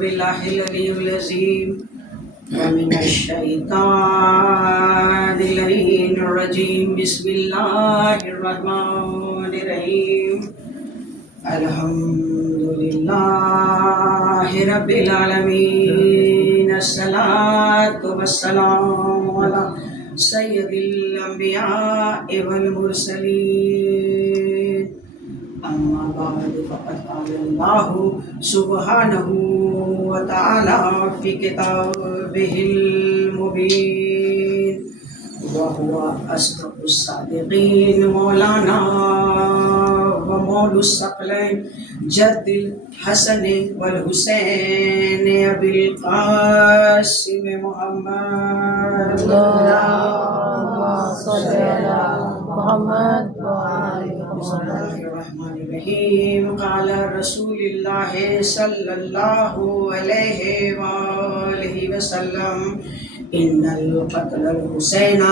بالله العلي العظيم ومن الشيطان اللعين الرجيم بسم الله الرحمن الرحيم الحمد لله رب العالمين الصلاة والسلام على سيد الأنبياء والمرسلين أما بعد فقد قال الله سبحانه وتعالى في كتابه المبين وهو أصدق الصادقين مولانا ومولى الثقلين جد الحسن والحسين أبي القاسم محمد اللهم صل على محمد بسم الله الرحمن الرحيم قال رسول الله صلى الله عليه وآله وسلم إن القتل الحسين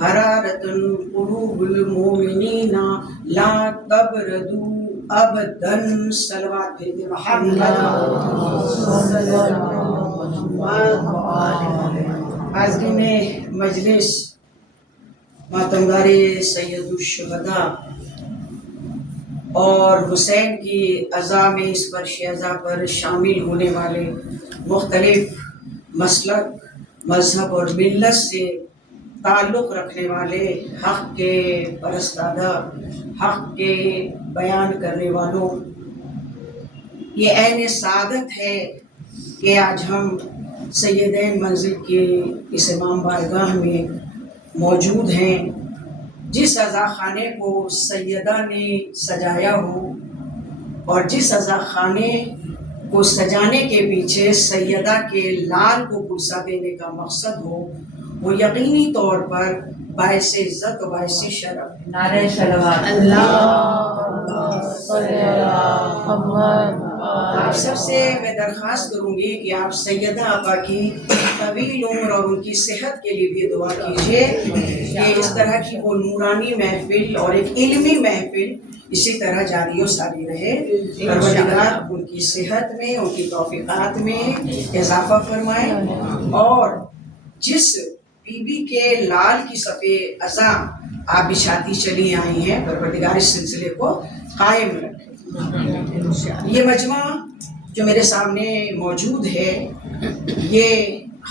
حرارة قلوب المؤمنين لا تبردوا أبدا صلوات محمد حاضرین مجلس ماتمداری سید الشہداء اور حسین کی عزا میں اس پر شہزا پر شامل ہونے والے مختلف مسلک مذہب اور ملت سے تعلق رکھنے والے حق کے پرستادہ حق کے بیان کرنے والوں، یہ عین سعادت ہے کہ آج ہم سیدین منزل کے اس امام بارگاہ میں موجود ہیں، جس عزا خانے کو سیدہ نے سجایا ہو اور جس عزا خانے کو سجانے کے پیچھے سیدہ کے لال کو پرسا دینے کا مقصد ہو، وہ یقینی طور پر باعث عزت و باعث شرف ہے۔ نعرہ صلوات اللہم صلی علی محمد۔ آپ سب سے میں درخواست کروں گی کہ آپ سیدہ آپا کی طویل عمر اور ان کی صحت کے لیے بھی دعا کیجیے کہ اس طرح کی وہ نورانی محفل اور ایک علمی محفل اسی طرح جاری و ساری رہے۔ پروردگار ان کی صحت میں، ان کی توفیقات میں اضافہ فرمائے، اور جس بی بی کے لال کی صفِ عزا آپ بچھاتی چلی آئی ہیں، پروردگار اس سلسلے کو قائم رکھے۔ یہ مجمع جو میرے سامنے موجود ہے، یہ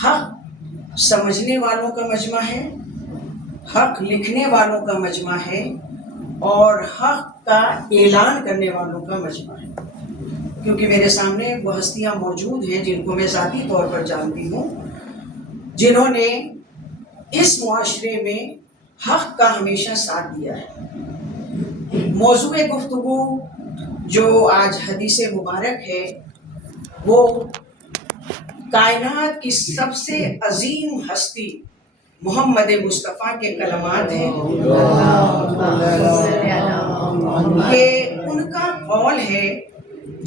حق سمجھنے والوں کا مجمع ہے، حق لکھنے والوں کا مجمع ہے، اور حق کا اعلان کرنے والوں کا مجمع ہے، کیونکہ میرے سامنے وہ ہستیاں موجود ہیں جن کو میں ذاتی طور پر جانتی ہوں، جنہوں نے اس معاشرے میں حق کا ہمیشہ ساتھ دیا ہے۔ موضوع گفتگو جو آج حدیث مبارک ہے، وہ کائنات کی سب سے عظیم ہستی محمد مصطفیٰ کے کلمات ہیں۔ یہ ان کا قول ہے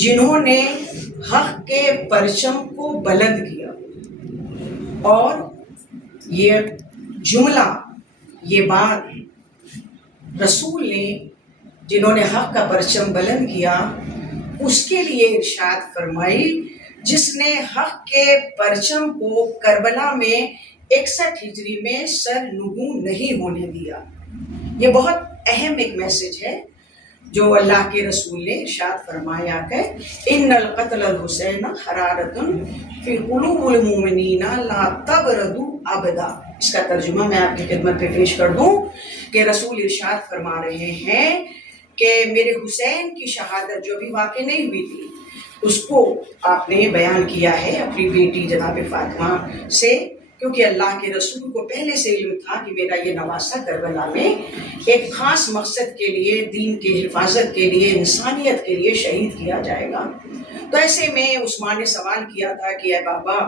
جنہوں نے حق کے پرچم کو بلند کیا، اور یہ جملہ، یہ بات رسول نے جنہوں نے حق کا پرچم بلند کیا اس کے لیے ارشاد فرمائی، جس نے حق کے پرچم کو کربلا میں 61 ہجری میں سر نگوں نہیں ہونے دیا۔ یہ بہت اہم ایک میسج ہے جو اللہ کے رسول نے ارشاد فرمایا کہ ان القتل الحسین حرارۃ فی قلوب المؤمنین لا تبردوا ابدا۔ اس کا ترجمہ میں آپ کی خدمت پہ پیش کر دوں کہ رسول ارشاد فرما رہے ہیں کہ میرے حسین کی شہادت جو بھی واقع نہیں ہوئی تھی، اس کو آپ نے بیان کیا ہے اپنی بیٹی جناب فاطمہ سے، کیونکہ اللہ کے رسول کو پہلے سے علم تھا کہ میرا یہ نواسہ کربلا میں ایک خاص مقصد کے لیے، دین کے حفاظت کے لیے، انسانیت کے لیے شہید کیا جائے گا۔ تو ایسے میں عثمان نے سوال کیا تھا کہ اے بابا،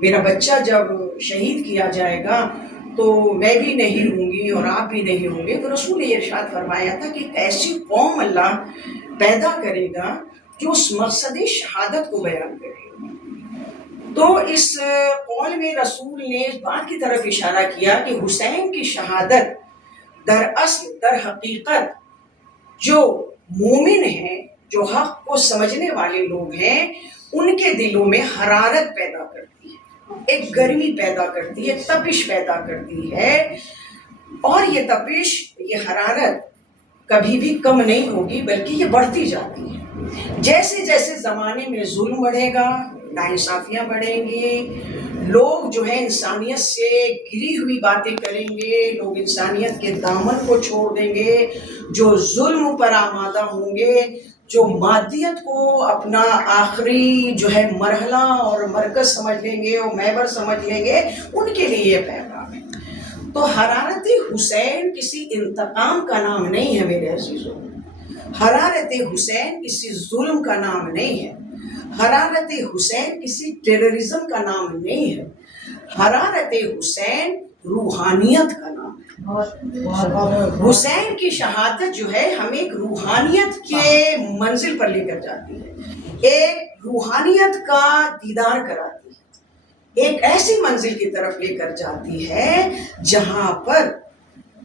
میرا بچہ جب شہید کیا جائے گا تو میں بھی نہیں ہوں گی اور آپ بھی نہیں ہوں گے۔ تو رسول نے ارشاد فرمایا تھا کہ ایسی قوم اللہ پیدا کرے گا جو اس مقصد شہادت کو بیان کرے۔ تو اس قول میں رسول نے اس بات کی طرف اشارہ کیا کہ حسین کی شہادت در اصل، در حقیقت جو مومن ہیں، جو حق کو سمجھنے والے لوگ ہیں، ان کے دلوں میں حرارت پیدا کرتی ہے، ایک گرمی پیدا کرتی ہے، تپش پیدا کرتی ہے، اور یہ تپش، یہ حرارت کبھی بھی کم نہیں ہوگی بلکہ یہ بڑھتی جاتی ہے۔ جیسے جیسے زمانے میں ظلم بڑھے گا، ناانصافیاں بڑھیں گی، لوگ جو ہے انسانیت سے گری ہوئی باتیں کریں گے، لوگ انسانیت کے دامن کو چھوڑ دیں گے، جو ظلم پر آمادہ ہوں گے، جو مادیت کو اپنا آخری جو ہے مرحلہ اور مرکز سمجھ لیں گے اور محور سمجھ لیں گے، ان کے لیے یہ پیغام ہے۔ تو حرارت حسین کسی انتقام کا نام نہیں ہے میرے عزیزوں، حرارت حسین کسی ظلم کا نام نہیں ہے، حرارت حسین کسی ٹیررزم کا نام نہیں ہے، حرارت حسین روحانیت کا نام ہے۔ حسین کی شہادت جو ہے ہمیں ایک روحانیت کے منزل پر لے کر جاتی ہے، ایک روحانیت کا دیدار کراتی ہے، ایک ایسی منزل کی طرف لے کر جاتی ہے جہاں پر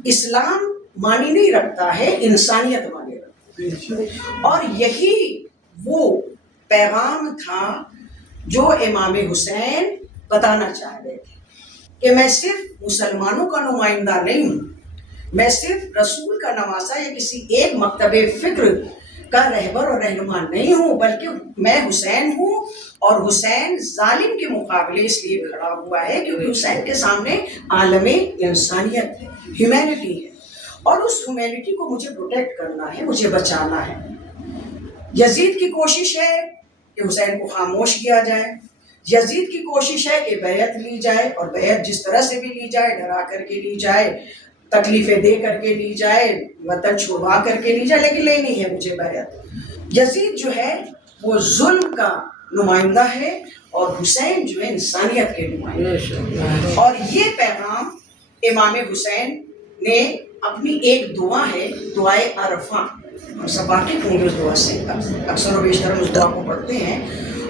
اسلام معنی نہیں رکھتا ہے، انسانیت معنی رکھتا ہے۔ اور یہی وہ پیغام تھا جو امام حسین بتانا چاہ رہے تھے کہ میں صرف مسلمانوں کا نمائندہ نہیں ہوں، میں صرف رسول کا نواسا یا کسی ایک مکتب فکر کا رہبر اور رہنما نہیں ہوں، بلکہ میں حسین ہوں، اور حسین ظالم کے مقابلے اس لیے کھڑا ہوا ہے کیونکہ حسین کے سامنے عالم انسانیت ہے، ہیومینٹی ہے، اور اس ہیومینٹی کو مجھے پروٹیکٹ کرنا ہے، مجھے بچانا ہے۔ یزید کی کوشش ہے کہ حسین کو خاموش کیا جائے، یزید کی کوشش ہے کہ بیعت لی جائے، اور بیعت جس طرح سے بھی لی جائے، ڈرا کر کے لی جائے، تکلیفیں دے کر کے لی جائے، وطن چھڑوا کر کے لی جائے، لیکن لینی ہے مجھے بیعت۔ یزید جو ہے وہ ظلم کا نمائندہ ہے اور حسین جو ہے انسانیت کے نمائندہ، اور یہ پیغام امام حسین نے اپنی ایک دعا ہے، دعائے عرفہ، ہم سب واقف ہوں گے اس دعا سے، اکثر و بیشتر ہم اس دعا کو پڑھتے ہیں۔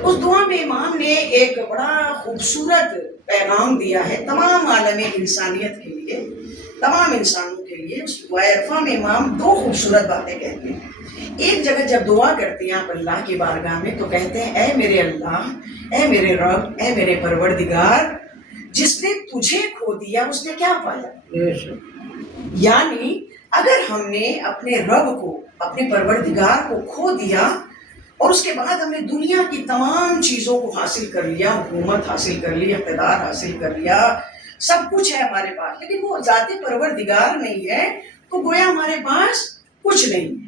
اس دعا میں امام نے ایک بڑا خوبصورت پیغام دیا ہے تمام عالم انسانیت کے لیے، تمام انسانوں کے لیے۔ اس دعائے عرفہ میں امام دو خوبصورت باتیں کہتے ہیں۔ ایک جگہ جب دعا کرتے ہیں آپ اللہ کی بارگاہ میں تو کہتے ہیں اے میرے اللہ، اے میرے رب، اے میرے پروردگار، جس نے تجھے کھو دیا اس نے کیا پایا؟ یعنی اگر ہم نے اپنے رب کو، اپنے پروردگار کو کھو دیا اور اس کے بعد ہم نے دنیا کی تمام چیزوں کو حاصل کر لیا، حکومت حاصل کر لی، اقتدار حاصل کر لیا، سب کچھ ہے ہمارے پاس، لیکن وہ ذات پروردگار نہیں ہے، تو گویا ہمارے پاس کچھ نہیں ہے۔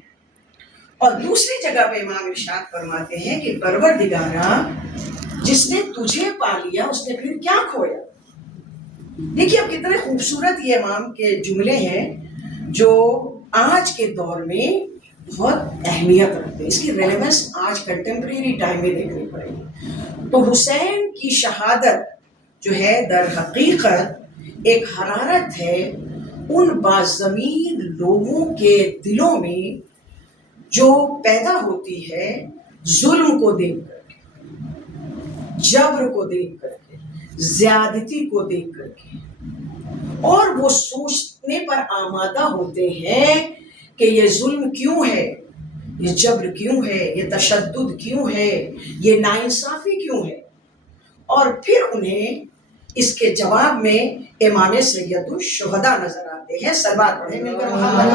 اور دوسری جگہ پہ امام ارشاد فرماتے ہیں کہ پروردگارا، جس نے تجھے پا لیا اس نے پھر کیا کھویا؟ دیکھیے اب کتنے خوبصورت یہ امام کے جملے ہیں جو آج کے دور میں بہت اہمیت رکھتے ہیں، اس کی ریلیونس آج کنٹمپریری ٹائم میں دیکھنی پڑے گی۔ تو حسین کی شہادت جو ہے در حقیقت ایک حرارت ہے ان بازمین لوگوں کے دلوں میں جو پیدا ہوتی ہے ظلم کو دیکھ کر کے، جبر کو دیکھ کر کے، زیادتی کو دیکھ کر کے، اور وہ سوچنے پر آمادہ ہوتے ہیں کہ یہ ظلم کیوں ہے، یہ جبر کیوں ہے، یہ تشدد کیوں ہے، یہ ناانصافی کیوں ہے، اور پھر انہیں اس کے جواب میں امام سید الشہداء نظر آتے ہیں۔ سلوات پڑھیں مل کر محمد۔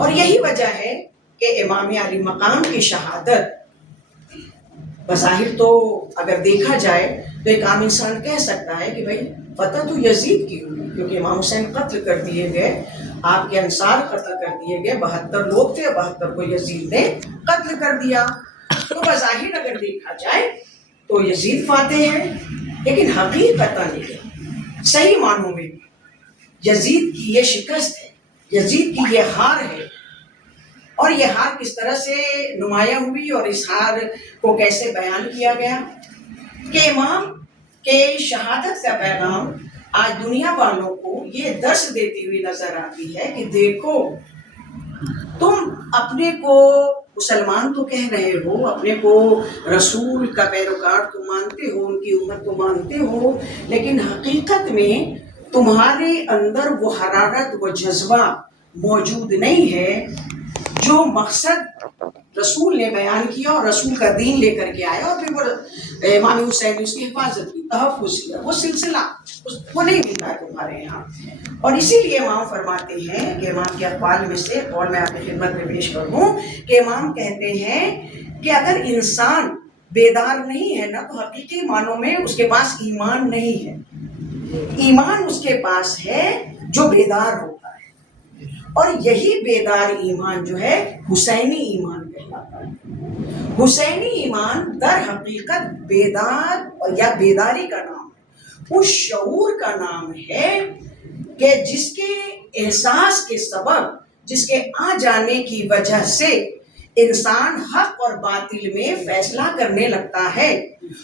اور یہی وجہ ہے کہ امام علی مقام کی شہادت بظاہر تو اگر دیکھا جائے تو ایک عام انسان کہہ سکتا ہے کہ بھائی فتح تو یزید کی ہوئی، کیونکہ امام حسین قتل کر دیے گئے، آپ کے انصار قتل کر دیے گئے، 72 لوگ تھے، 72 کو یزید نے قتل کر دیا، تو بظاہر اگر دیکھا جائے تو یزید فاتح ہے، لیکن حقیقتاً صحیح معنوں میں یزید کی یہ شکست ہے، یزید کی یہ ہار ہے۔ اور یہ ہار کس طرح سے نمایاں ہوئی اور اس ہار کو کیسے بیان کیا گیا کہ امام کے شہادت کا پیغام آج دنیا والوں کو یہ درس دیتی ہوئی نظر آتی ہے کہ دیکھو تم اپنے کو مسلمان تو کہہ رہے ہو، اپنے کو رسول کا پیروکار تو مانتے ہو، ان کی امت تو مانتے ہو، لیکن حقیقت میں تمہارے اندر وہ حرارت، وہ جذبہ موجود نہیں ہے جو مقصد رسول نے بیان کیا اور رسول کا دین لے کر کے آیا، اور پھر وہ امام حسین نے اس کی حفاظت کی، تحفظ کیا، وہ سلسلہ وہ نہیں ملتا ہے تمہارے یہاں۔ اور اسی لیے امام فرماتے ہیں کہ امام کے اقوال میں سے قول میں آپ کی خدمت میں پیش کروں کہ امام کہتے ہیں کہ اگر انسان بیدار نہیں ہے نا تو حقیقی معنوں میں اس کے پاس ایمان نہیں ہے۔ ایمان اس کے پاس ہے جو بیدار ہوتا ہے، اور یہی بیدار ایمان جو ہے حسینی ایمان کہلاتا ہے۔ حسینی ایمان در حقیقت بیدار یا بیداری کا نام ہے، اس شعور کا نام ہے کہ جس کے احساس کے سبب، جس کے آ جانے کی وجہ سے انسان حق اور باطل میں فیصلہ کرنے لگتا ہے،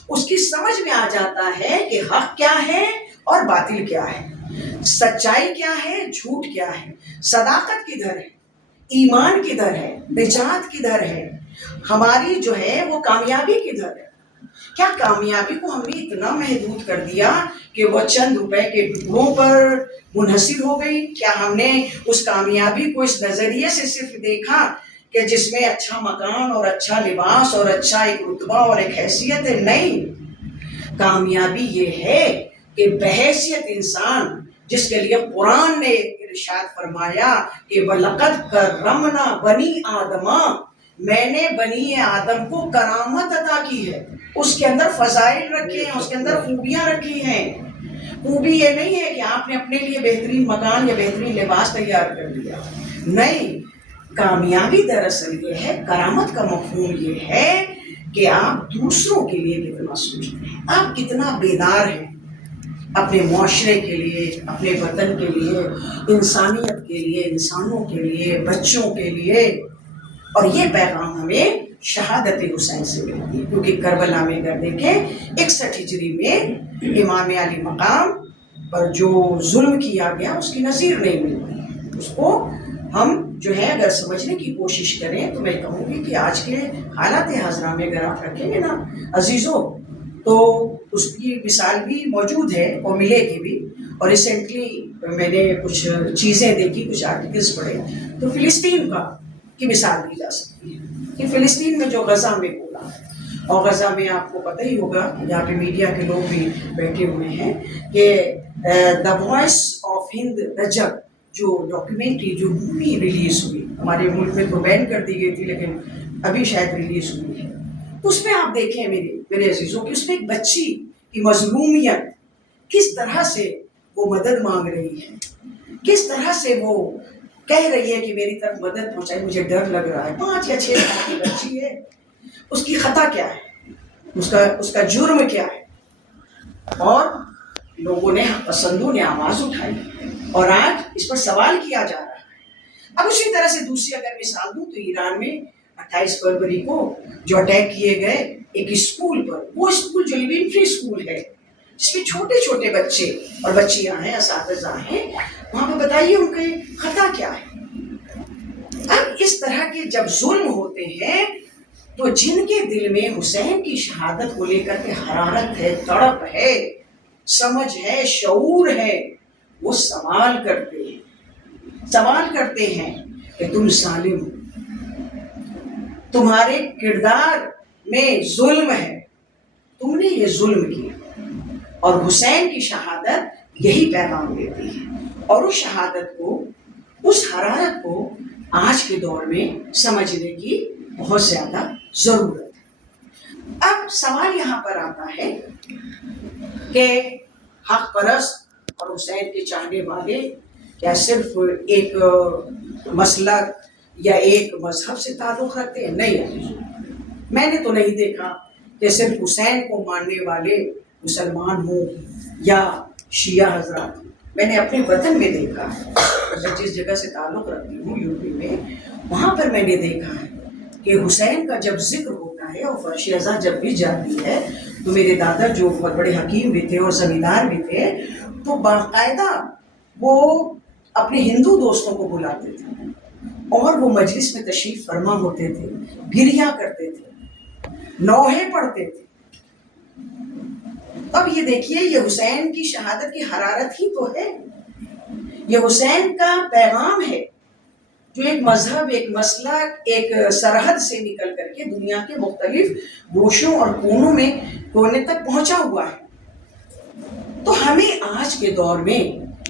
اس کی سمجھ میں آ جاتا ہے کہ حق کیا ہے اور باطل کیا ہے، سچائی کیا ہے، جھوٹ کیا ہے، صداقت کدھر ہے، ایمان کدھر ہے، نجات کدھر ہے، ہماری جو ہے وہ کامیابی کدھر ہے۔ کیا کامیابی کو ہم نے اتنا محدود کر دیا کہ وہ چند روپے کے ٹکڑوں پر منحصر ہو گئی؟ کیا ہم نے اس کامیابی کو اس نظریے سے صرف دیکھا کہ جس میں اچھا مکان اور اچھا لباس اور اچھا ایک رتبہ اور ایک حیثیت ہے؟ نہیں، کامیابی یہ ہے کہ بحیثیت انسان، جس کے لیے قرآن نے ارشاد فرمایا کہ وَلَقَدْ كَرَّمْنَا بَنِي آدَمَ، میں نے بنی آدم کو کرامت عطا کی ہے، اس کے اندر فضائل رکھے ہیں، اس کے اندر خوبیاں رکھی ہیں۔ خوبی یہ نہیں ہے کہ آپ نے اپنے لیے بہترین مکان یا بہترین لباس تیار کر لیا، نہیں، کامیابی دراصل یہ ہے، کرامت کا مفہوم یہ ہے کہ آپ دوسروں کے لیے کتنا سوچتے ہیں، آپ کتنا بیدار ہیں اپنے معاشرے کے لیے، اپنے وطن کے لیے، انسانیت کے لیے، انسانوں کے لیے، بچوں کے لیے۔ اور یہ پیغام ہمیں شہادت حسین سے ملتی ہے، کیونکہ کربلا میں اگر دیکھیں 61 ہجری میں امام علی مقام پر جو ظلم کیا گیا اس کی نظیر نہیں ملتی۔ اس کو ہم جو ہے اگر سمجھنے کی کوشش کریں تو میں کہوں گی کہ آج کے حالات حاضرہ میں اگر آپ رکھیں گے نا عزیزوں، تو اس کی مثال بھی موجود ہے اور ملے گی بھی۔ اور ریسنٹلی میں نے کچھ چیزیں دیکھی، کچھ آرٹیکلس پڑھے، تو فلسطین کی مثال دی جا سکتی ہے کہ فلسطین میں جو غزہ میں ہوا، اور غزہ میں آپ کو پتہ ہی ہوگا، یہاں پہ میڈیا کے لوگ بھی بیٹھے ہوئے ہیں، کہ دا وائس آف ہند رجب جو ڈاکیومنٹری، جو مووی ریلیز ہوئی، ہمارے ملک میں تو بین کر دی گئی تھی لیکن ابھی شاید ریلیز ہوئی ہے، تو اس میں آپ دیکھیں میرے عزیزوں کہ اس میں ایک بچی کی مظلومیت کس طرح سے وہ مدد مانگ رہی ہے، کس طرح سے وہ کہہ رہی ہے کہ میری طرف مدد پہنچائے، مجھے ڈر لگ رہا ہے۔ 5 یا 6 سال کی بچی ہے، اس کی خطا کیا ہے، اس کا جرم کیا ہے، اور لوگوں نے، پسندوں نے آواز اٹھائی اور آج اس پر سوال کیا جا رہا ہے۔ اب اسی طرح سے دوسری اگر مثال دوں تو ایران میں 28 فروری کو جو اٹیک کیے گئے ایک اسکول پر، وہ اسکول جو ایلیمنٹری اسکول ہے جس میں چھوٹے چھوٹے بچے اور بچیاں ہیں، اساتذہ ہیں، وہاں پہ بتائیے ان کے خطا کیا ہے۔ اب اس طرح کے جب ظلم ہوتے ہیں تو جن کے دل میں حسین کی شہادت کو لے کر کے حرارت ہے، تڑپ ہے، سمجھ ہے، شعور ہے، وہ سوال کرتے ہیں کہ تم ظالم ہو، تمہارے کردار میں ظلم ہے، تم نے یہ ظلم کیا۔ اور حسین کی شہادت یہی پیغام دیتی ہے، اور اس شہادت کو، اس حرارت کو آج کے دور میں سمجھنے کی بہت زیادہ ضرورت ہے۔ اب سوال یہاں پر آتا ہے کہ حق پرست اور حسین کے چاہنے والے کیا صرف ایک مسلک یا ایک مذہب سے تعلق رکھتے ہیں؟ نہیں، میں نے تو نہیں دیکھا کہ صرف حسین کو ماننے والے مسلمان ہوں یا شیعہ حضرات۔ میں نے اپنے وطن میں دیکھا ہے، میں جس جگہ سے تعلق رکھتی ہوں یوپی میں، وہاں پر میں نے دیکھا ہے کہ حسین کا جب ذکر ہوتا ہے اور فرش ازاں جب بھی جاتی ہے تو میرے دادا جو بہت بڑے حکیم بھی تھے اور زمیندار بھی تھے، تو باقاعدہ وہ اپنے ہندو دوستوں کو بلاتے تھے اور وہ مجلس میں تشریف فرما ہوتے تھے، گریا کرتے تھے، نوحے پڑھتے تھے۔ اب یہ دیکھیے، یہ حسین کی شہادت کی حرارت ہی تو ہے، یہ حسین کا پیغام ہے جو ایک مذہب، ایک مسلک، ایک سرحد سے نکل کر کے دنیا کے مختلف گوشوں اور کونے تک پہنچا ہوا ہے۔ تو ہمیں آج کے دور میں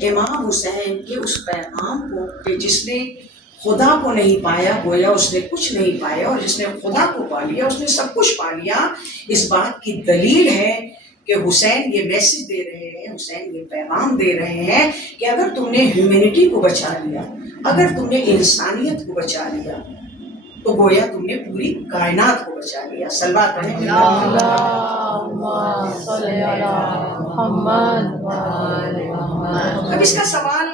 امام حسین کے اس پیغام کو کہ جس نے خدا کو نہیں پایا گویا اس نے کچھ نہیں پایا، اور جس نے خدا کو پا لیا اس نے سب کچھ پا لیا، اس بات کی دلیل ہے کہ حسین یہ میسج دے رہے ہیں، حسین یہ پیغام دے رہے ہیں کہ اگر تم نے ہیومینٹی کو بچا لیا، اگر تم نے انسانیت کو بچا لیا، تو گویا تم نے پوری کائنات کو بچا لیا۔ صلوات پڑھیں۔ اللہم صلی علی محمد و آل محمد۔ اب اس کا سوال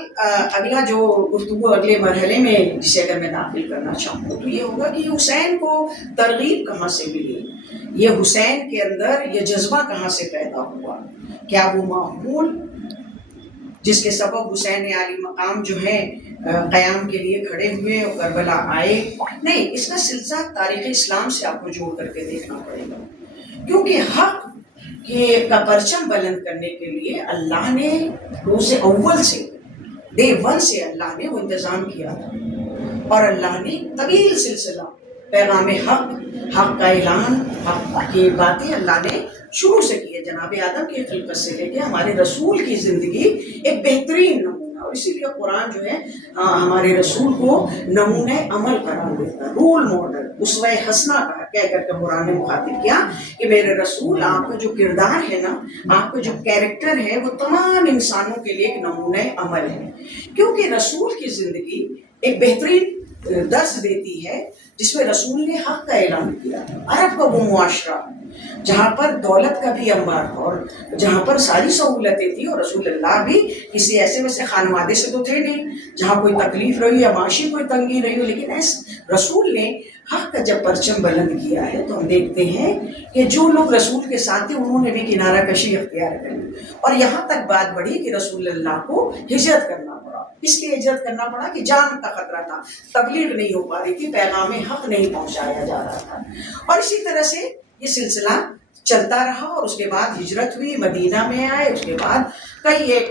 اگلا جو گفتگو اگلے مرحلے میں جسے اگر میں داخل کرنا چاہوں تو یہ ہوگا کہ حسین کو ترغیب کہاں سے ملی، یہ حسین کے اندر یہ جذبہ کہاں سے پیدا ہوا؟ کیا وہ معقول جس کے سبب حسین عالی مقام جو ہے قیام کے لیے کھڑے ہوئے اور کربلا آئے؟ نہیں، اس کا سلسلہ تاریخ اسلام سے آپ کو جوڑ کر کے دیکھنا پڑے گا، کیونکہ حق کا پرچم بلند کرنے کے لیے اللہ نے روز اول سے ڈے 1 سے اللہ نے وہ انتظام کیا تھا، اور اللہ نے طویل سلسلہ پیغام حق کا اعلان، حق کی باتیں اللہ نے شروع سے کی ہے۔ جناب آدم کی خلقت سے لے کے ہمارے رسول کی زندگی ایک بہترین نمونہ، اور اسی لیے قرآن جو ہے ہمارے رسول کو نمونہ عمل قرار دیتا ہے، رول ماڈل، اسوہ حسنہ کہہ کر کے قرآن نے مخاطب کیا کہ میرے رسول آپ کا جو کردار ہے نا، آپ کا جو کیریکٹر ہے وہ تمام انسانوں کے لیے ایک نمونہ عمل ہے، کیونکہ رسول کی زندگی ایک بہترین درس دیتی ہے جس میں رسول نے حق کا اعلان کیا۔ عرب کا وہ معاشرہ جہاں پر دولت کا بھی انبار تھا اور جہاں پر ساری سہولتیں تھیں، اور رسول اللہ بھی کسی ایسے ویسے خانوادے سے تو تھے نہیں جہاں کوئی تکلیف رہی یا معاشی کوئی تنگی رہی ہو، لیکن رسول نے حق کا جب پرچم بلند کیا ہے تو ہم دیکھتے ہیں کہ جو لوگ رسول کے ساتھ تھے انہوں نے بھی کنارہ کشی اختیار کر لی، اور یہاں تک بات بڑھی کہ رسول اللہ کو ہجرت کرنا پڑا۔ اس لیے ہجرت کرنا پڑا کہ جان کا خطرہ تھا، تبلیغ نہیں ہو پا رہی تھی، پیغام حق نہیں پہنچایا جا رہا تھا، اور اسی طرح سے یہ سلسلہ چلتا رہا، اور اس کے بعد ہجرت ہوئی، مدینہ میں آئے، اس کے بعد کئی ایک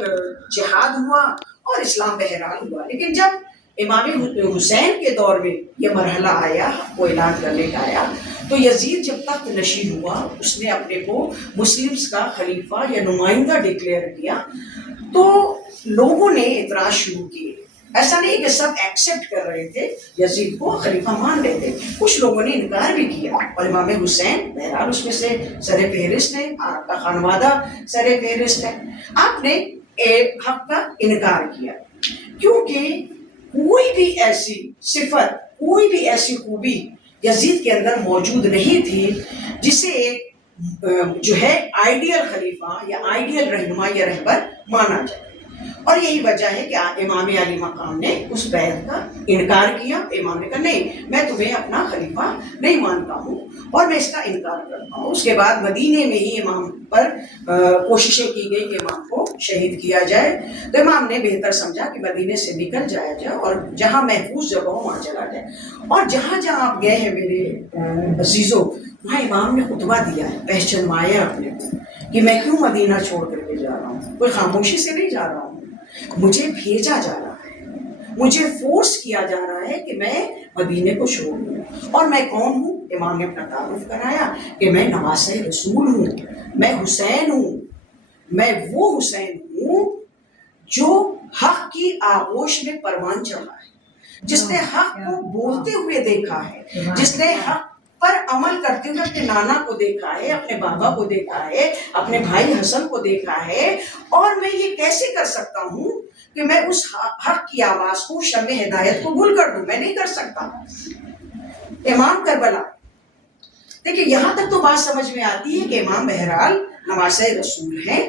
جہاد ہوا اور اسلام بہرحال ہوا۔ لیکن جب امام حسین کے دور میں یہ مرحلہ آیا، حق کو اعلان کرنے کا آیا، تو یزید جب تخت نشین ہوا اس نے اپنے کو مسلمز کا خلیفہ یا نمائندہ ڈکلیئر کیا، تو لوگوں نے اعتراض شروع کیے۔ ایسا نہیں کہ سب ایکسیپٹ کر رہے تھے، یزید کو خلیفہ مان رہے تھے، کچھ لوگوں نے انکار بھی کیا، اور امام حسین بہرحال اس میں سے سر فہرست ہے، آپ کا خانوادہ سر فہرست ہے۔ آپ نے حق کا انکار کیا کیونکہ کوئی بھی ایسی صفت، کوئی بھی ایسی خوبی یزید کے اندر موجود نہیں تھی جسے ایک جو ہے آئیڈیل خلیفہ یا آئیڈیل رہنما یا رہبر مانا جائے، اور یہی وجہ ہے کہ امام علی مقام نے اس بیعت کا انکار کیا۔ امام نے کہا نہیں، میں تمہیں اپنا خلیفہ نہیں مانتا ہوں اور میں اس کا انکار کرتا ہوں۔ اس کے بعد مدینے میں ہی امام پر کوششیں کی گئی کہ امام کو شہید کیا جائے، تو امام نے بہتر سمجھا کہ مدینے سے نکل جایا جائے اور جہاں محفوظ جگہ ہو وہاں چلا جائے، اور جہاں جہاں آپ گئے ہیں میرے عزیزوں وہاں امام نے خطبہ دیا ہے، پہچنوایا اپنے کو کہ میں کیوں مدینہ چھوڑ کر کے جا رہا ہوں، کوئی خاموشی سے نہیں جا رہا ہوں، مجھے بھیجا جا رہا ہے، مجھے فورس کیا جا رہا ہے کہ میں مدینے کو چھوڑ دوں، اور میں کون ہوں؟ امام نے اپنا تعارف کرایا کہ میں نواسہ رسول ہوں، میں حسین ہوں، میں وہ حسین ہوں جو حق کی آغوش میں پروان چڑھا ہے، جس نے حق کو بولتے ہوئے دیکھا ہے، جس نے حق پر عمل کرتے ہوئے اپنے نانا کو دیکھا ہے، اپنے بابا کو دیکھا ہے، اپنے بھائی حسن کو دیکھا ہے، اور میں یہ کیسے کر سکتا ہوں کہ میں اس حق کی آواز کو، شمع ہدایت کو گل کر دوں؟ میں نہیں کر سکتا۔ امام کربلا، دیکھیں یہاں تک تو بات سمجھ میں آتی ہے کہ امام بہرحال نواسہ رسول ہیں،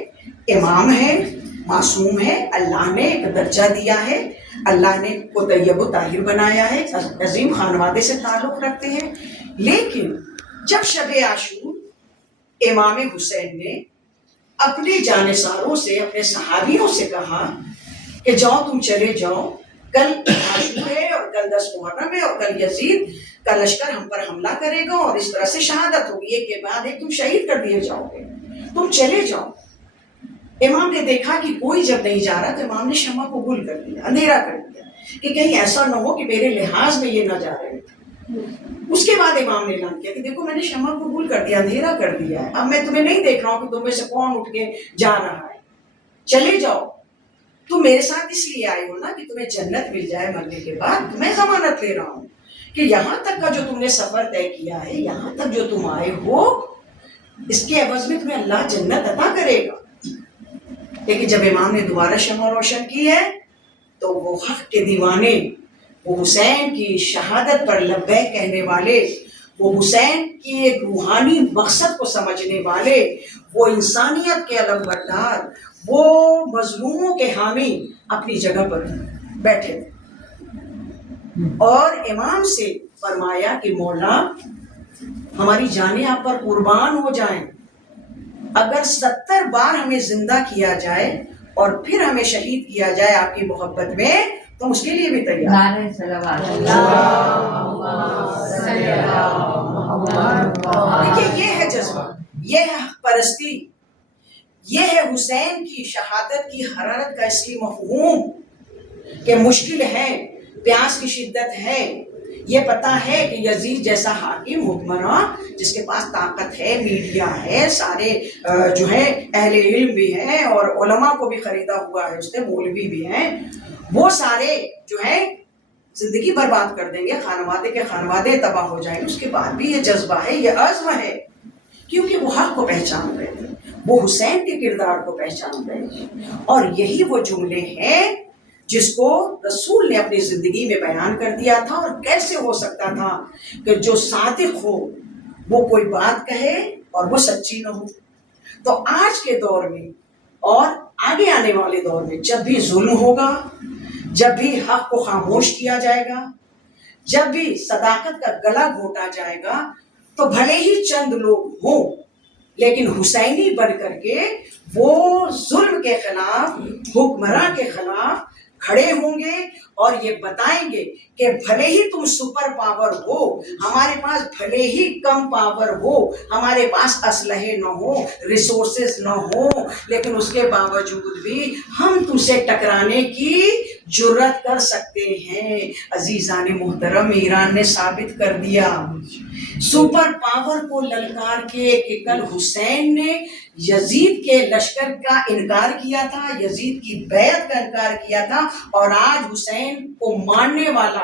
امام ہے، معصوم ہے، اللہ نے ایک درجہ دیا ہے، اللہ نے کو طیب و طاہر بنایا ہے، عظیم خانوادے سے تعلق رکھتے ہیں، لیکن جب شب عاشور امام حسین نے اپنے جانثاروں سے، اپنے صحابیوں سے کہا کہ جاؤ تم چلے جاؤ، کل عاشور ہے اور کل 10 محرم ہے اور کل یزید کا لشکر ہم پر حملہ کرے گا اور اس طرح سے شہادت ہوگی، ایک کے بعد ایک تم شہید کر دیے جاؤ گے، تم چلے جاؤ۔ امام نے دیکھا کہ کوئی جب نہیں جا رہا تو امام نے شمع کو گل کر دیا، اندھیرا کر دیا، کہ کہیں ایسا نہ ہو کہ میرے لحاظ میں یہ نہ جا رہے. اس کے بعد امام نے اعلان کیا کہ دیکھو میں نے شمع قبول کر دیا، اندھیرا کر دیا ہے، اب میں تمہیں نہیں دیکھ رہا ہوں کہ تم میں سے کون اٹھ کے جا رہا ہے، چلے جاؤ. تم میرے ساتھ اس لیے آئے ہو نا کہ تمہیں جنت مل جائے مرنے کے بعد. میں ضمانت لے رہا ہوں کہ یہاں تک کا جو تم نے سفر طے کیا ہے، یہاں تک جو تم آئے ہو، اس کے عوض میں تمہیں اللہ جنت عطا کرے گا. لیکن جب امام نے دوبارہ شمع روشن کی ہے تو وہ حق کے دیوانے، وہ حسین کی شہادت پر لبیک کہنے والے، وہ حسین کی ایک روحانی مقصد کو سمجھنے والے، وہ انسانیت کے علم بردار، وہ مظلوموں کے حامی اپنی جگہ پر بیٹھے تھے. اور امام سے فرمایا کہ مولا ہماری جانیں آپ پر قربان ہو جائیں، اگر 70 بار ہمیں زندہ کیا جائے اور پھر ہمیں شہید کیا جائے آپ کی محبت میں تو اس کے لیے بھی تیار. دیکھیے یہ ہے جذبہ، یہ ہے حق پرستی، یہ ہے حسین کی شہادت کی حرارت کا اصلی مفہوم کہ مشکل ہے، پیاس کی شدت ہے، یہ پتا ہے کہ یزید جیسا حاکم حکمراں جس کے پاس طاقت ہے، میڈیا ہے، سارے جو ہے اہل علم بھی ہیں اور علماء کو بھی خریدا ہوا ہے اس نے، مولوی بھی ہیں، وہ سارے جو ہے زندگی برباد کر دیں گے، خانوادے کے خانوادے تباہ ہو جائیں گے. اس کے بعد بھی یہ جذبہ ہے، یہ عزم ہے، کیونکہ وہ حق کو پہچان رہے تھے، وہ حسین کے کردار کو پہچان رہے تھے. اور یہی وہ جملے ہیں جس کو رسول نے اپنی زندگی میں بیان کر دیا تھا. اور کیسے ہو سکتا تھا کہ جو صادق ہو وہ کوئی بات کہے اور وہ سچی نہ ہو. تو آج کے دور میں اور آگے آنے والے دور میں جب بھی ظلم ہوگا، جب بھی حق کو خاموش کیا جائے گا، جب بھی صداقت کا گلا گھونٹا جائے گا، تو بھلے ہی چند لوگ ہوں لیکن حسینی بن کر کے وہ ظلم کے خلاف، حکمراں کے خلاف کھڑے ہوں گے اور یہ بتائیں گے کہ بھلے ہی تم سپر پاور ہو، ہمارے پاس بھلے ہی کم پاور ہو، ہمارے پاس اسلحے نہ ہو، ریسورسز نہ ہو، لیکن اس کے باوجود بھی ہم تم سے ٹکرانے کی جرت کر سکتے ہیں. عزیزان محترم، ایران نے ثابت کر دیا سپر پاور کو للکار کے کہ کل حسین نے یزید کے لشکر کا انکار کیا تھا، یزید کی بیعت کا انکار کیا تھا، اور آج حسین کو ماننے والا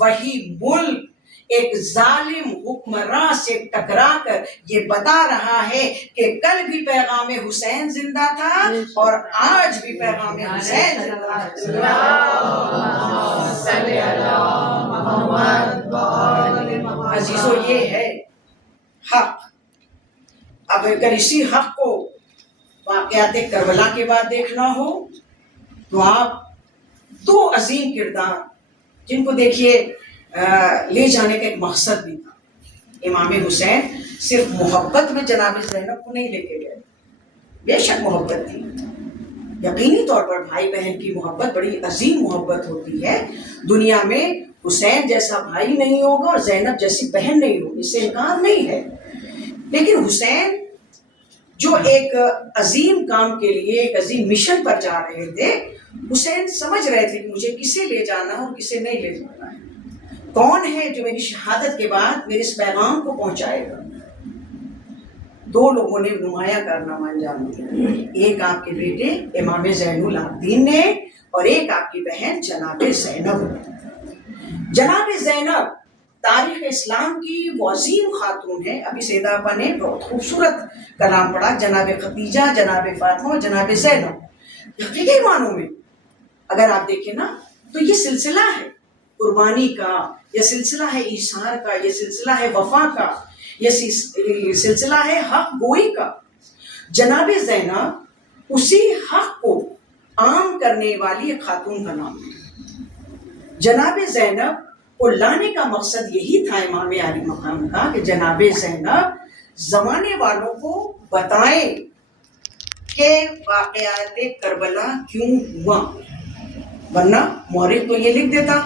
وہی ملک ایک ظالم حکمراں سے ٹکرا کر یہ بتا رہا ہے کہ کل بھی پیغام حسین زندہ تھا اور آج بھی پیغام حسین زندہ ہے. عزیزو یہ ہے حق. اب اگر اسی حق کو واقعات کربلا کے بعد دیکھنا ہو تو آپ دو عظیم کردار جن کو دیکھیے لے جانے کا ایک مقصد بھی تھا. امام حسین صرف محبت میں جناب زینب کو نہیں لے کے گئے، بے شک محبت تھی، یقینی طور پر بھائی بہن کی محبت بڑی عظیم محبت ہوتی ہے. دنیا میں حسین جیسا بھائی نہیں ہوگا اور زینب جیسی بہن نہیں ہوگی، اس سے انکار نہیں ہے. لیکن حسین جو ایک عظیم کام کے لیے، ایک عظیم مشن پر جا رہے تھے، حسین سمجھ رہے تھے کہ مجھے کسے لے جانا اور کسے نہیں لے جانا ہے، کون ہے جو میری شہادت کے بعد میرے اس پیغام کو پہنچائے گا. دو لوگوں نے نمایاں کارنامہ انجام دیا، ایک آپ کے بیٹے امام زین العابدین نے اور ایک آپ کی بہن جناب زینب. جناب زینب تاریخ اسلام کی وہ عظیم خاتون ہے. ابھی سیدہ آپا نے بہت خوبصورت کلام پڑھا، جناب خدیجہ، جناب فاطمہ، جناب زینب. حقیقی معنوں میں اگر آپ دیکھیں نا تو یہ سلسلہ ہے قربانی کا، یہ سلسلہ ہے ایثار کا، یہ سلسلہ ہے وفا کا، یہ سلسلہ ہے حق گوئی کا. جناب زینب اسی حق کو عام کرنے والی ایک خاتون کا نام ہے. جناب زینب کو لانے کا مقصد یہی تھا امام علی مقام کا کہ جناب زینب زمانے والوں کو بتائیں کہ واقعات کربلا کیوں ہوا، ورنہ مورخ تو یہ لکھ دیتا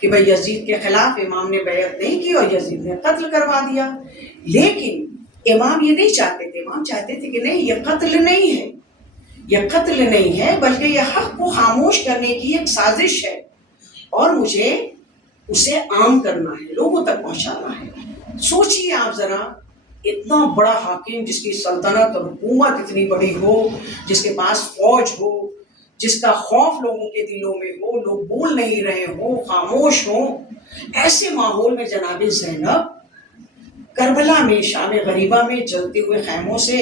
کہ بھئی یزید کے خلاف امام نے بیعت نہیں کی اور یزید نے قتل کروا دیا. لیکن امام یہ نہیں چاہتے تھے، امام چاہتے تھے کہ نہیں، یہ قتل نہیں ہے، یہ قتل نہیں ہے، بلکہ یہ حق کو خاموش کرنے کی ایک سازش ہے. اور مجھے اسے عام کرنا ہے، لوگوں تک پہنچانا ہے۔ سوچیے آپ ذرا، اتنا بڑا حاکم جس کی سلطنت اور حکومت اتنی بڑی ہو، جس کے پاس فوج ہو، جس کا خوف لوگوں کے دلوں میں ہو، لوگ بول نہیں رہے ہوں، خاموش ہوں، ایسے ماحول میں جناب زینب کربلا میں شام غریبہ میں جلتے ہوئے خیموں سے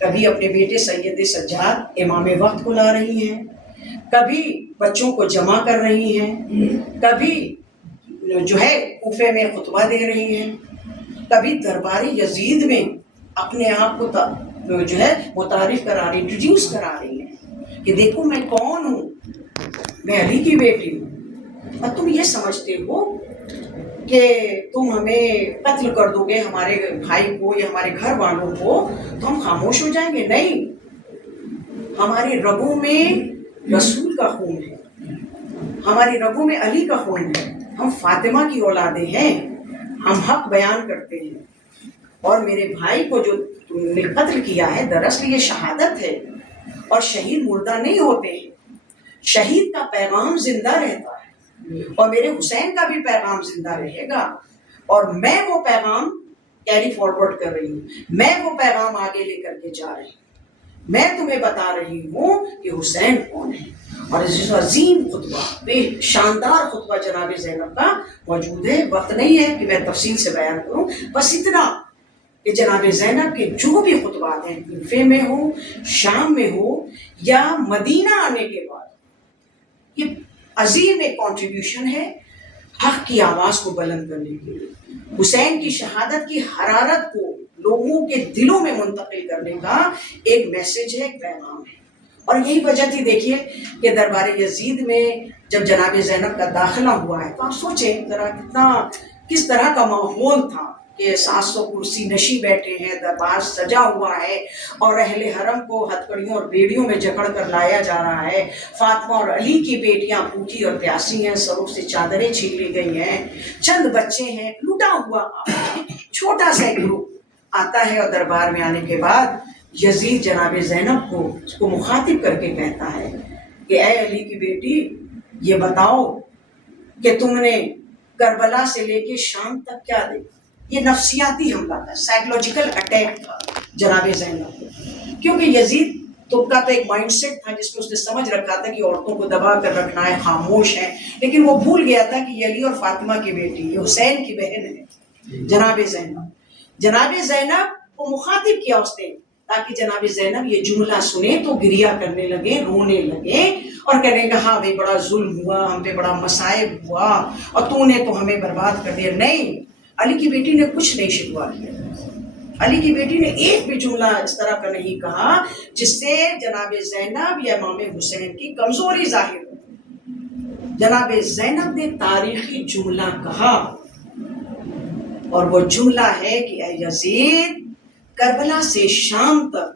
کبھی اپنے بیٹے سید سجاد امام وقت کو لا رہی ہیں، کبھی بچوں کو جمع کر رہی ہیں، کبھی جو ہے کوفے میں خطبہ دے رہی ہیں، کبھی دربار یزید میں اپنے آپ کو جو ہے متعارف کرا رہی، انٹروڈیوس کرا رہی ہیں کہ دیکھو میں کون ہوں، میں علی کی بیٹی ہوں، اور تم یہ سمجھتے ہو کہ تم ہمیں قتل کر دو گے، ہمارے بھائی کو یا ہمارے گھر والوں کو، تو ہم خاموش ہو جائیں گے؟ نہیں، ہماری رگوں میں رسول کا خون ہے، ہماری رگوں میں علی کا خون ہے، ہم فاطمہ کی اولادیں ہیں، ہم حق بیان کرتے ہیں، اور میرے بھائی کو جو تم نے قتل کیا ہے دراصل یہ شہادت ہے، اور شہید مردہ نہیں ہوتے ہیں، شہید کا پیغام زندہ رہتا ہے، اور میرے حسین کا بھی پیغام زندہ رہے گا، اور میں وہ پیغام کیری فارورڈ کر رہی ہوں، میں وہ پیغام آگے لے کر کے جا رہی ہوں، میں تمہیں بتا رہی ہوں کہ حسین کون ہے۔ اور اس عظیم خطبہ، بے شاندار خطبہ جناب زینب کا موجود ہے، وقت نہیں ہے کہ میں تفصیل سے بیان کروں، بس اتنا کہ جناب زینب کے جو بھی خطبات ہیں، کوفے میں ہو، شام میں ہو، یا مدینہ آنے کے بعد، یہ عظیم ایک کنٹریبیوشن ہے حق کی آواز کو بلند کرنے کے لیے، حسین کی شہادت کی حرارت کو لوگوں کے دلوں میں منتقل کرنے کا ایک میسج ہے، ایک پیغام ہے۔ اور یہی وجہ تھی، دیکھیے کہ دربار یزید میں جب جناب زینب کا داخلہ ہوا ہے تو آپ سوچیں ذرا کس طرح کا ماحول تھا کہ 700 کرسی نشیں بیٹھے ہیں، دربار سجا ہوا ہے، اور اہل حرم کو ہتھکڑیوں اور بیڑیوں میں جکڑ کر لایا جا رہا ہے، فاطمہ اور علی کی بیٹیاں بھوکی اور پیاسی ہیں، سروں سے چادریں چھین لی گئی ہیں، چند بچے ہیں، لوٹا ہوا چھوٹا سا گروپ آتا ہے، اور دربار میں آنے کے بعد یزید جناب زینب کو اس کو مخاطب کر کے کہتا ہے کہ اے علی کی بیٹی، یہ بتاؤ کہ تم نے کربلا سے لے کے شام تک کیا دیکھا؟ یہ نفسیاتی حملہ تھا، سائیکولوجیکل اٹیک تھا جناب زینب کو، کیونکہ یزید کا تو ایک مائنڈ سیٹ تھا جس میں اس نے سمجھ رکھا تھا کہ عورتوں کو دبا کر رکھنا ہے، خاموش ہے، لیکن وہ بھول گیا تھا کہ یہ علی اور فاطمہ کی بیٹی، یہ حسین کی بہن ہے جناب زینب کو مخاطب کیا اس نے، تاکہ جناب زینب یہ جملہ سنے تو گریا کرنے لگے، رونے لگے، اور کہنے کہ ہاں بھائی بڑا ظلم ہوا، ہم پہ بڑا مصائب ہوا، اور تو نے تو ہمیں برباد کر دیا۔ نہیں، علی کی بیٹی نے کچھ نہیں شکوا کیا، علی کی بیٹی نے ایک بھی جملہ اس طرح کا نہیں کہا جس سے جناب زینب یا امام حسین کی کمزوری ظاہر ہو۔ جناب زینب نے تاریخی جملہ کہا، اور وہ جملہ ہے کہ اے یزید، کربلا سے شام تک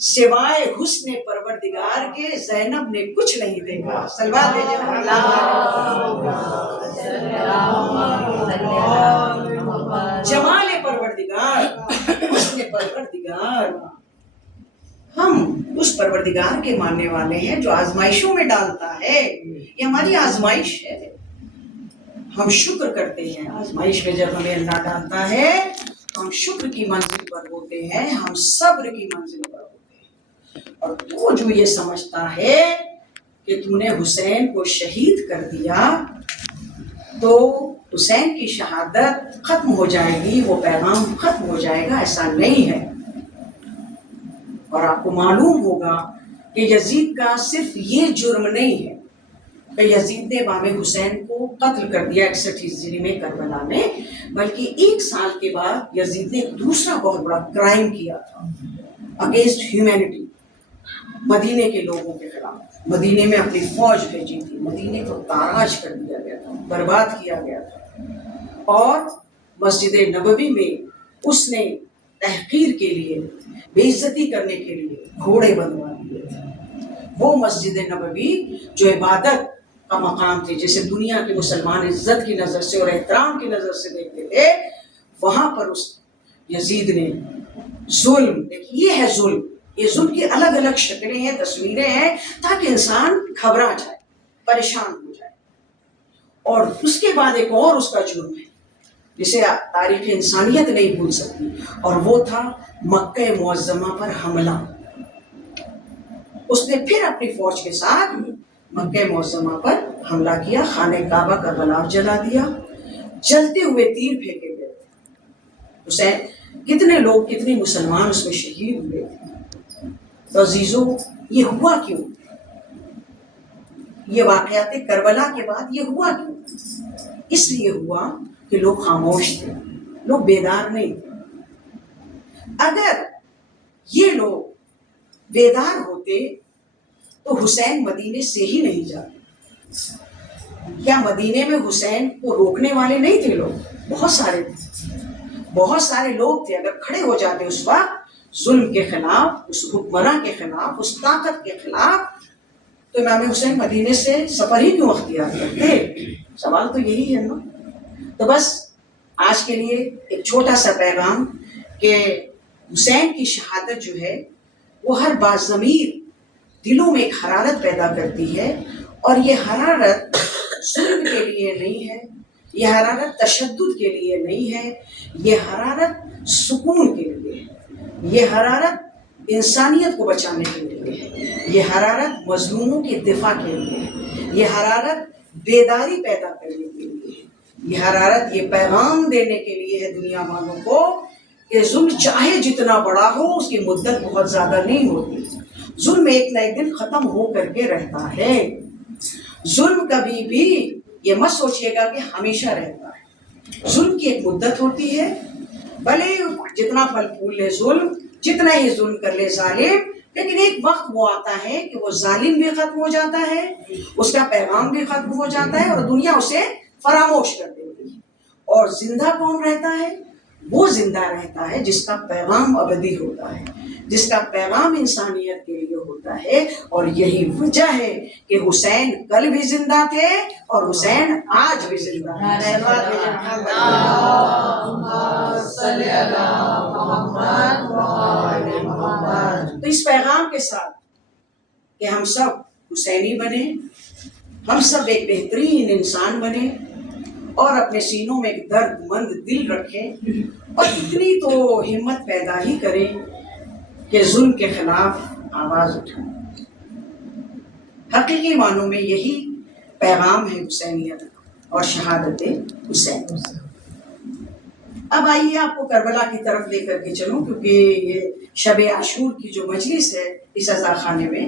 سوائے حسن پروردگار کے زینب نے کچھ نہیں دیکھا۔ صلوات دے جمال پروردگار، حسن پروردگار، ہم اس پروردگار کے ماننے والے ہیں جو آزمائشوں میں ڈالتا ہے، یہ ہماری آزمائش ہے، ہم شکر کرتے ہیں آزمائش میں جب ہمیں اللہ ڈالتا ہے، ہم شکر کی منزل پر ہوتے ہیں، ہم صبر کی منزل پر ہوتے ہیں۔ اور تو جو یہ سمجھتا ہے کہ تو نے حسین کو شہید کر دیا تو حسین کی شہادت ختم ہو جائے گی، وہ پیغام ختم ہو جائے گا، ایسا نہیں ہے۔ اور آپ کو معلوم ہوگا کہ یزید کا صرف یہ جرم نہیں ہے کہ یزید نے امام حسین کو قتل کر دیا 61 ہجری میں کربلا میں، بلکہ 1 سال کے بعد یزید نے ایک دوسرا بہت بڑا کرائم کیا تھا اگینسٹ ہیومینٹی، مدینے کے لوگوں کے خلاف۔ مدینے میں اپنی فوج بھیجی تھی، مدینے کو تاراج کر دیا گیا تھا، برباد کیا گیا تھا، اور مسجد نبوی میں اس نے تحقیر کے لیے، بے عزتی کرنے کے لیے گھوڑے بنوا دیے تھے۔ وہ مسجد نبوی جو عبادت کا مقام تھے، جیسے دنیا کے مسلمان عزت کی نظر سے اور احترام کی نظر سے دیکھتے تھے، وہاں پر اس یزید نے ظلم، یہ ہے ظلم، یہ ظلم کی الگ الگ شکلیں ہیں، تصویریں ہیں، تاکہ انسان گھبرا جائے، پریشان ہو جائے۔ اور اس کے بعد ایک اور اس کا جرم ہے جسے تاریخ انسانیت نہیں بھول سکتی، اور وہ تھا مکہ معظمہ پر حملہ۔ اس نے پھر اپنی فوج کے ساتھ مکہ معظمہ پر حملہ کیا، خانہ کعبہ کا غلاف جلا دیا، جلتے ہوئے تیر پھینکے گئے۔ حسین، کتنے لوگ، کتنے مسلمان اس میں شہید ہوئے تھے۔ تو عزیزو، یہ ہوا کیوں؟ یہ واقعات کربلا کے بعد یہ ہوا کیوں؟ اس لیے ہوا کہ لوگ خاموش تھے، لوگ بیدار نہیں تھے۔ اگر یہ لوگ بیدار ہوتے تو حسین مدینے سے ہی نہیں جاتے۔ کیا مدینے میں حسین کو روکنے والے نہیں تھے لوگ؟ بہت سارے تھے، بہت سارے لوگ تھے۔ اگر کھڑے ہو جاتے اس وقت ظلم کے خلاف، اس حکمراں کے خلاف، اس طاقت کے خلاف، تو امام حسین مدینے سے سفر ہی کیوں اختیار کرتے؟ سوال تو یہی ہے نا۔ تو بس آج کے لیے ایک چھوٹا سا پیغام کہ حسین کی شہادت جو ہے وہ ہر باضمیر دلوں میں ایک حرارت پیدا کرتی ہے، اور یہ حرارت ظلم کے لیے نہیں ہے، یہ حرارت تشدد کے لیے نہیں ہے، یہ حرارت سکون کے لیے ہے، یہ حرارت انسانیت کو بچانے کے لیے ہے، یہ حرارت مظلوموں کے دفاع کے لیے ہے، یہ حرارت بیداری پیدا کرنے کے لیے ہے، یہ حرارت یہ پیغام دینے کے لیے ہے دنیا والوں کو کہ ظلم چاہے جتنا بڑا ہو اس کی مدت بہت زیادہ نہیں ہوتی۔ ظلم ایک نہ ایک دن ختم ہو کر کے رہتا ہے۔ ظلم کبھی بھی یہ مت سوچیے گا کہ ہمیشہ رہتا ہے۔ ظلم کی ایک مدت ہوتی ہے، بھلے جتنا پھل پھول لے ظلم، جتنا ہی ظلم کر لے ظالم، لیکن ایک وقت وہ آتا ہے کہ وہ ظالم بھی ختم ہو جاتا ہے، اس کا پیغام بھی ختم ہو جاتا ہے، اور دنیا اسے فراموش کر دیتی ہے۔ اور زندہ کون رہتا ہے؟ وہ زندہ رہتا ہے جس کا پیغام ابدی ہوتا ہے، جس کا پیغام انسانیت کے لیے ہوتا ہے۔ اور یہی وجہ ہے کہ حسین کل بھی زندہ تھے اور حسین آج بھی زندہ ہے۔ تو اس پیغام کے ساتھ کہ ہم سب حسینی بنے، ہم سب ایک بہترین انسان بنے، اور اپنے سینوں میں ایک درد مند دل رکھیں، اور اتنی تو ہمت پیدا ہی کریں کہ ظلم کے خلاف آواز اٹھائیں۔ حقیقی معنوں میں یہی پیغام ہے حسینیت اور شہادت حسین۔ اب آئیے آپ کو کربلا کی طرف لے کر کے چلوں، کیونکہ یہ شب عاشور کی جو مجلس ہے اس عزاخانے میں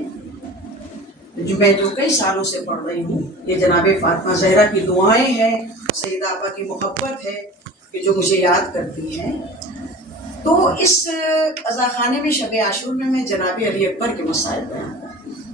جو کئی سالوں سے پڑھ رہی ہوں، یہ جناب فاطمہ زہرا کی دعائیں ہیں، سیدہ آپا کی محبت ہے کہ جو مجھے یاد کرتی ہیں۔ تو اس عزاخانے میں شب عاشور میں جناب علی اکبر کے مسائل بیان کرتی ہوں۔